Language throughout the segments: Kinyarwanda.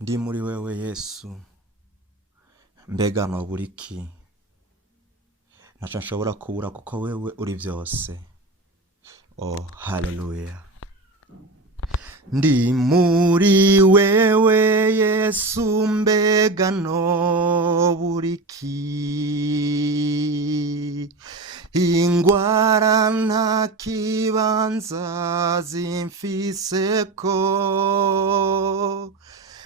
Ndi muri wewe Yesu, mbega nobura iki? Ntaco nshobora kubura kuko wewe uri byose. Oh, haleluya. Ndi muri wewe Yesu, mbega nobura iki? Ingwara nta kibanza zimfiseko,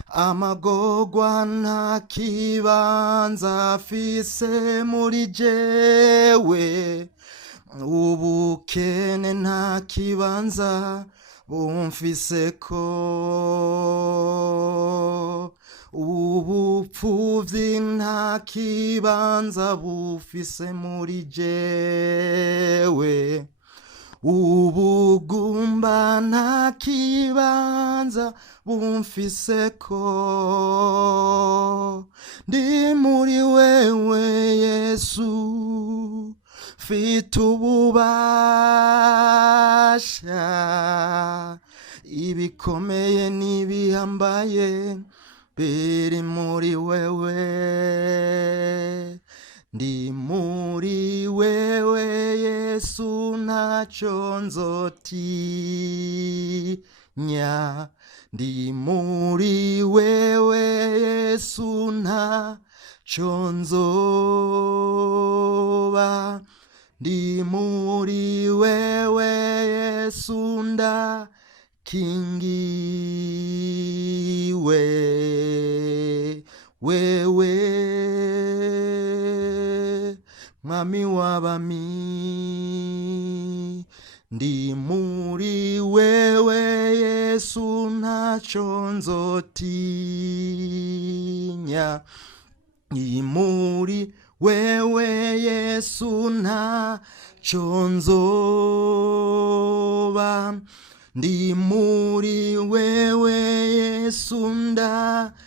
amagorwa nta kibanza afise muri jewe, ubukene nta kibanza bumfiseko, ubupfuvyi nta kibanza bufise muri jewe, ubugumba nta kibanza bumfiseko. Ndi muri wewe Yesu, mfite ububasha, ibikomeye n'ibihambaye biri muri wewe. Ndi muri wewe Yesu, ntaco nzotinya. Ndi muri wewe Yesu, ntaco nzoba. Ndi muri wewe Yesu, ndakingiwe. Wewe Mwami w'abami, ndi muri wewe Yesu, ntaco nzotinya. Ndi muri wewe Yesu, ntaco nzoba. Ndi muri wewe Yesu, ndakingiwe.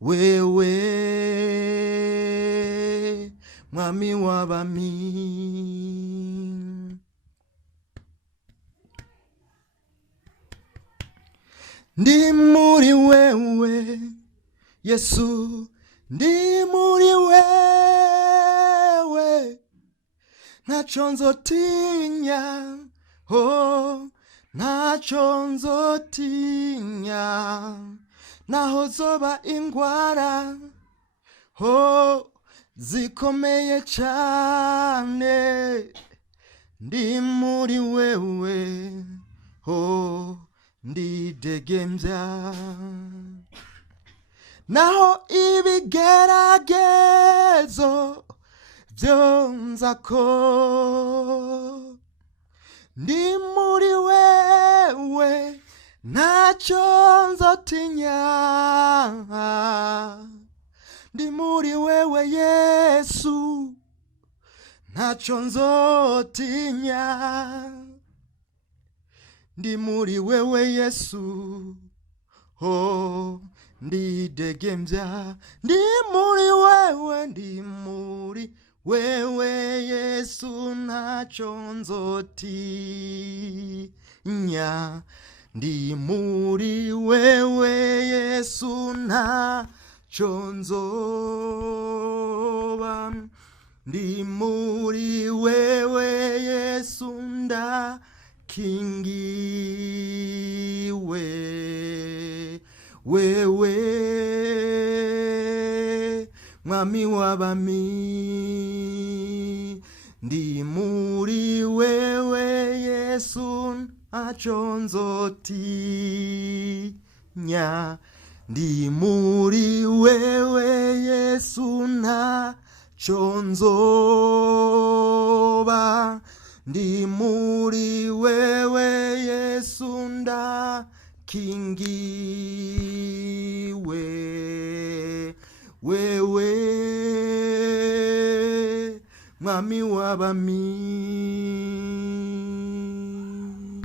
Wewe Mwami w'abami. Ndi muri wewe Yesu, ndi muri wewe, ntaco nzotinya. Oh, ntaco nzotinya, naho zoba ingwara ho zikomeye cane. Ndi muri wewe ho ndidegemvya, naho ibigeragezo vyonzako. Ndi muri wewe, ntaco nzotinya. Ndi muri wewe Yesu, ntaco nzotinya. Ndi muri wewe Yesu, oh, ndidegemvya. Ndi muri wewe, ndi muri wewe Yesu, ntaco nzotinya. Ndi muri wewe Yesu, ntaco nzoba. Ndi muri wewe Yesu, ndakingiwe. Wewe Mwami w'abami, ndi muri wewe Yesu, ntaco nzotinya. Ndi muri wewe Yesu, ntaco nzoba. Ndi muri wewe Yesu, ndakingiwe. Wewe Mwami w'abami.